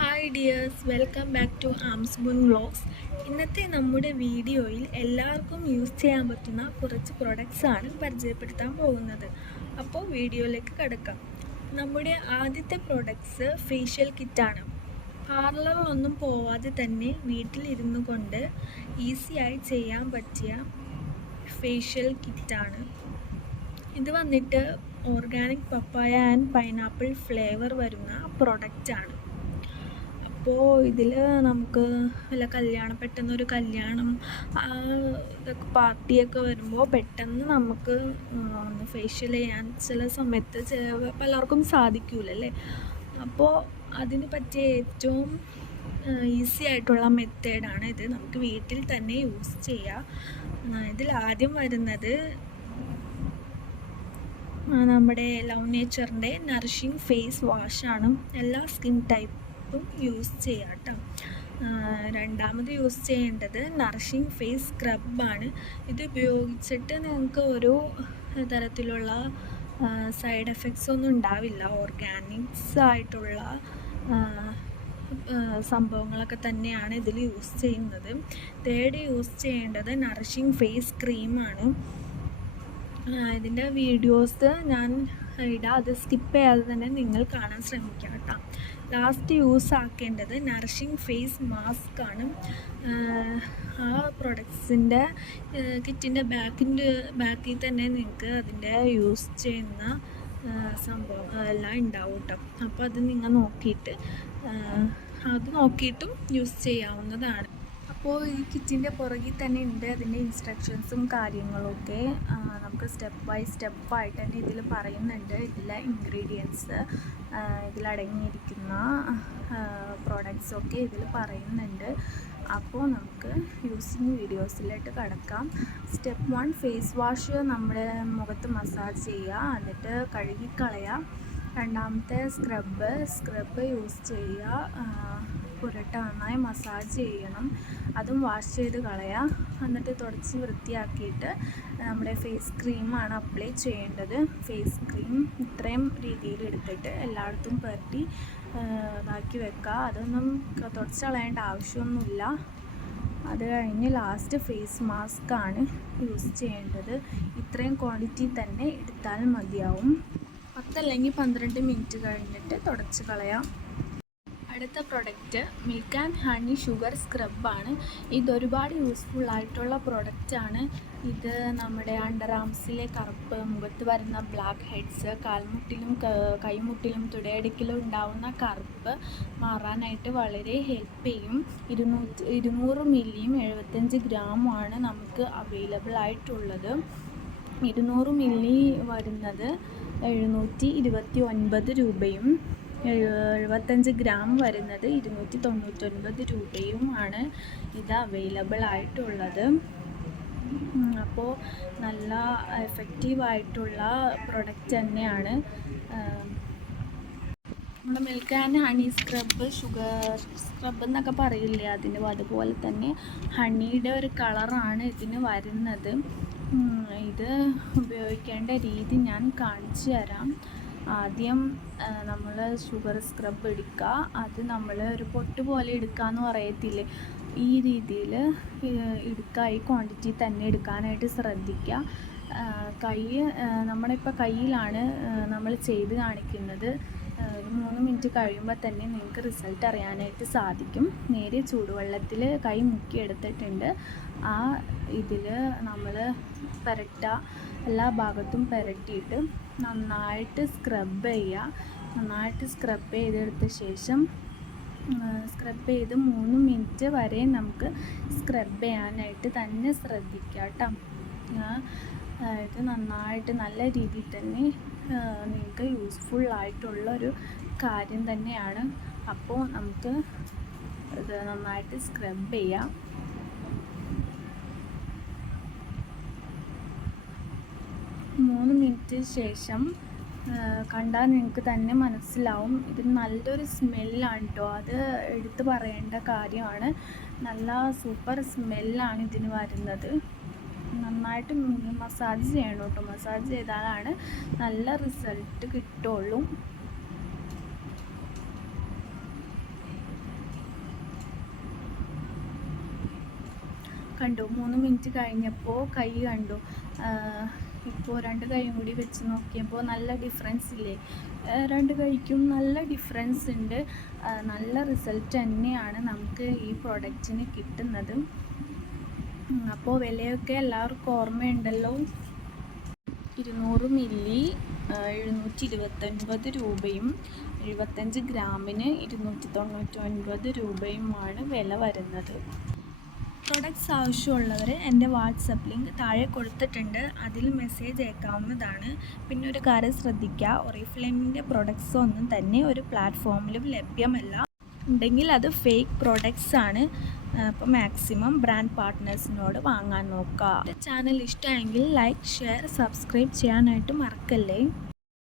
Hi dears, welcome back to ആംസ്ബുൺ vlogs. ഇന്നത്തെ നമ്മുടെ വീഡിയോയിൽ എല്ലാവർക്കും യൂസ് ചെയ്യാൻ പറ്റുന്ന കുറച്ച് പ്രൊഡക്ട്സ് ആണ് പരിചയപ്പെടുത്താൻ പോകുന്നത്. അപ്പോൾ വീഡിയോയിലേക്ക് കിടക്കാം. നമ്മുടെ ആദ്യത്തെ പ്രൊഡക്ട്സ് ഫേഷ്യൽ കിറ്റാണ്. പാർലറിലൊന്നും പോവാതെ തന്നെ വീട്ടിലിരുന്നു കൊണ്ട് ഈസിയായി ചെയ്യാൻ പറ്റിയ ഫേഷ്യൽ കിറ്റാണ്. ഇത് വന്നിട്ട് organic papaya and pineapple flavour വരുന്ന പ്രൊഡക്റ്റാണ്. അപ്പോൾ ഇതിൽ നമുക്ക് വല്ല പെട്ടെന്നൊരു കല്യാണം ഇതൊക്കെ പാർട്ടിയൊക്കെ വരുമ്പോൾ പെട്ടെന്ന് നമുക്ക് ഒന്ന് ഫേഷ്യൽ ചെയ്യാൻ ചില സമയത്ത് പലർക്കും സാധിക്കില്ലല്ലേ. അപ്പോൾ അതിന് പറ്റിയ ഏറ്റവും ഈസി ആയിട്ടുള്ള മെത്തേഡാണ് ഇത്. നമുക്ക് വീട്ടിൽ തന്നെ യൂസ് ചെയ്യാം. ഇതിൽ ആദ്യം വരുന്നത് നമ്മുടെ ലവ് നേച്ചറിൻ്റെ നറിഷിങ് ഫേസ് വാഷാണ്. എല്ലാ സ്കിൻ ടൈപ്പും യൂസ് ചെയ്യാം കേട്ടോ. രണ്ടാമത് യൂസ് ചെയ്യേണ്ടത് നറിഷിങ് ഫേസ് സ്ക്രബാണ്. ഇത് ഉപയോഗിച്ചിട്ട് നിങ്ങൾക്ക് ഒരു തരത്തിലുള്ള സൈഡ് എഫക്ട്സ് ഒന്നും ഉണ്ടാവില്ല. ഓർഗാനിക്സ് ആയിട്ടുള്ള സംഭവങ്ങളൊക്കെ തന്നെയാണ് ഇതിൽ യൂസ് ചെയ്യുന്നത്. തേർഡ് യൂസ് ചെയ്യേണ്ടത് നറിഷിങ് ഫേസ് ക്രീമാണ്. ഇതിൻ്റെ വീഡിയോസ് ഞാൻ ഇടാം, അത് സ്കിപ്പ് ചെയ്യാതെ തന്നെ നിങ്ങൾ കാണാൻ ശ്രമിക്കാം കേട്ടോ. ലാസ്റ്റ് യൂസ് ആക്കേണ്ടത് നറിഷിങ് ഫേസ് മാസ്ക് ആണ്. ആ പ്രൊഡക്ട്സിൻ്റെ കിറ്റിൻ്റെ ബാക്കിൽ തന്നെ നിങ്ങൾക്ക് അതിൻ്റെ യൂസ് ചെയ്യുന്ന സംഭവം എല്ലാം ഉണ്ടാവും കേട്ടോ. അപ്പോൾ അത് നിങ്ങൾ നോക്കിയിട്ടും യൂസ് ചെയ്യാവുന്നതാണ്. അപ്പോൾ ഈ കിറ്റിൻ്റെ പുറകിൽ തന്നെ ഉണ്ട് അതിൻ്റെ ഇൻസ്ട്രക്ഷൻസും കാര്യങ്ങളൊക്കെ. നമുക്ക് സ്റ്റെപ്പ് ബൈ സ്റ്റെപ്പായിട്ട് തന്നെ ഇതിൽ പറയുന്നുണ്ട്. ഇതിലെ ഇൻഗ്രീഡിയൻസ്, ഇതിലടങ്ങിയിരിക്കുന്ന പ്രോഡക്റ്റ്സൊക്കെ ഇതിൽ പറയുന്നുണ്ട്. അപ്പോൾ നമുക്ക് യൂസിങ് വീഡിയോസിലോട്ട് കടക്കാം. സ്റ്റെപ്പ് 1, ഫേസ് വാഷ് നമ്മുടെ മുഖത്ത് മസാജ് ചെയ്യുക, എന്നിട്ട് കഴുകിക്കളയുക. രണ്ടാമത്തെ സ്ക്രബ് യൂസ് ചെയ്യുക. പുരട്ട് നന്നായി മസാജ് ചെയ്യണം, അതും വാഷ് ചെയ്ത് കളയുക. എന്നിട്ട് തുടച്ച് വൃത്തിയാക്കിയിട്ട് നമ്മുടെ ഫേസ് ക്രീമാണ് അപ്ലൈ ചെയ്യേണ്ടത്. ഫേസ് ക്രീം ഇത്രയും രീതിയിൽ എടുത്തിട്ട് എല്ലായിടത്തും പുരട്ടി ഇതാക്കി വെക്കുക. അതൊന്നും തുടച്ച് കളയേണ്ട ആവശ്യമൊന്നുമില്ല. അത് കഴിഞ്ഞ് ലാസ്റ്റ് ഫേസ് മാസ്ക് ആണ് യൂസ് ചെയ്യേണ്ടത്. ഇത്രയും ക്വാണ്ടിറ്റി തന്നെ എടുത്താൽ മതിയാവും. 10 അല്ലെങ്കിൽ 12 മിനിറ്റ് കഴിഞ്ഞിട്ട് തുടച്ച് കളയാം. അടുത്ത product milk and honey sugar സ്ക്രബാണ്. ഇതൊരുപാട് യൂസ്ഫുൾ ആയിട്ടുള്ള പ്രൊഡക്റ്റാണ്. ഇത് നമ്മുടെ അണ്ടർ ആംസിലെ കറുപ്പ്, മുഖത്ത് വരുന്ന ബ്ലാക്ക് ഹെഡ്സ്, കാൽമുട്ടിലും കൈമുട്ടിലും തുടയടിക്കിലും ഉണ്ടാവുന്ന കറുപ്പ് മാറാനായിട്ട് വളരെ ഹെൽപ്പ് ചെയ്യും. 200 മില്ലിയും 75 ഗ്രാമുമാണ് നമുക്ക് അവൈലബിൾ ആയിട്ടുള്ളത്. 200 മില്ലി വരുന്നത് 729 രൂപയും 75 ഗ്രാം വരുന്നത് 299 രൂപയുമാണ് ഇത് അവൈലബിൾ ആയിട്ടുള്ളത്. അപ്പോൾ നല്ല എഫക്റ്റീവായിട്ടുള്ള പ്രൊഡക്റ്റ് തന്നെയാണ്. നമ്മുടെ milk and honey scrub, sugar scrub എന്നൊക്കെ പറയില്ലേ, അതുപോലെ തന്നെ ഹണിയുടെ ഒരു കളറാണ് ഇതിന് വരുന്നത്. ഇത് ഉപയോഗിക്കേണ്ട രീതി ഞാൻ കാണിച്ചു തരാം. ആദ്യം നമ്മൾ ഷുഗർ സ്ക്രബ് എടുക്കുക. അത് നമ്മൾ ഒരു പൊട്ട് പോലെ എടുക്കാമെന്ന് പറയത്തില്ലേ, ഈ രീതിയിൽ എടുക്കുക. ഈ ക്വാണ്ടിറ്റി തന്നെ എടുക്കാനായിട്ട് ശ്രദ്ധിക്കുക. നമ്മളിപ്പോൾ കയ്യിലാണ് നമ്മൾ ചെയ്ത് കാണിക്കുന്നത്. ഒരു 3 മിനിറ്റ് കഴിയുമ്പോൾ തന്നെ നിങ്ങൾക്ക് റിസൾട്ട് അറിയാനായിട്ട് സാധിക്കും. നേരിയ ചൂടുവെള്ളത്തിൽ കൈ മുക്കിയെടുത്തിട്ടുണ്ട്. ആ ഇതിൽ നമ്മൾ എല്ലാ ഭാഗത്തും പുരട്ടിയിട്ട് നന്നായിട്ട് സ്ക്രബ് ചെയ്യുക. നന്നായിട്ട് സ്ക്രബ് ചെയ്തെടുത്ത ശേഷം സ്ക്രബ് ചെയ്ത് 3 മിനിറ്റ് വരെ നമുക്ക് സ്ക്രബ് ചെയ്യാനായിട്ട് തന്നെ ശ്രദ്ധിക്കുക കേട്ടോ. ഇത് നന്നായിട്ട് നല്ല രീതിയിൽ തന്നെ നിങ്ങൾക്ക് യൂസ്ഫുൾ ആയിട്ടുള്ളൊരു കാര്യം തന്നെയാണ്. അപ്പോൾ നമുക്ക് ഇത് നന്നായിട്ട് സ്ക്രബ് ചെയ്യാം. 3 മിനിറ്റ് ശേഷം കണ്ടാൽ നിങ്ങൾക്ക് തന്നെ മനസ്സിലാവും. ഇത് നല്ലൊരു സ്മെല്ലാണ് കേട്ടോ, അത് എടുത്ത് പറയേണ്ട കാര്യമാണ്. നല്ല സൂപ്പർ സ്മെല്ലാണ് ഇതിന് വരുന്നത്. നന്നായിട്ട് മസാജ് ചെയ്യണം കേട്ടോ. മസാജ് ചെയ്താലാണ് നല്ല റിസൾട്ട് കിട്ടുള്ളൂ. കണ്ടു 3 മിനിറ്റ് കഴിഞ്ഞപ്പോൾ കൈ കണ്ടു. ഇപ്പോൾ 2 കൈയും കൂടി വെച്ച് നോക്കിയപ്പോൾ നല്ല ഡിഫറൻസ് ഇല്ലേ? 2 കൈക്കും നല്ല ഡിഫറൻസ് ഉണ്ട്. നല്ല റിസൾട്ട് തന്നെയാണ് നമുക്ക് ഈ പ്രോഡക്റ്റിന് കിട്ടുന്നത്. അപ്പോൾ വിലയൊക്കെ എല്ലാവർക്കും ഓർമ്മയുണ്ടല്ലോ. 200 മില്ലി 729 രൂപയും 75 ഗ്രാമിന് 299 രൂപയുമാണ് വില വരുന്നത്. പ്രൊഡക്ട്സ് ആവശ്യമുള്ളവർ എൻ്റെ വാട്സപ്പ് ലിങ്ക് താഴെ കൊടുത്തിട്ടുണ്ട്, അതിൽ മെസ്സേജ് അയക്കാവുന്നതാണ്. പിന്നെ ഒരു കാര്യം ശ്രദ്ധിക്കുക, ഒറിഫ്ലെയിമിൻ്റെ പ്രൊഡക്ട്സ് ഒന്നും തന്നെ ഒരു പ്ലാറ്റ്ഫോമിലും ലഭ്യമല്ല. ഉണ്ടെങ്കിൽ അത് ഫേക്ക് പ്രോഡക്ട്സ് ആണ്. അപ്പോൾ മാക്സിമം ബ്രാൻഡ് പാർട്ട്നേഴ്സിനോട് വാങ്ങാൻ നോക്കുക. ചാനൽ ഇഷ്ടമെങ്കിൽ ലൈക്ക്, ഷെയർ, സബ്സ്ക്രൈബ് ചെയ്യാനായിട്ട് മറക്കല്ലേ.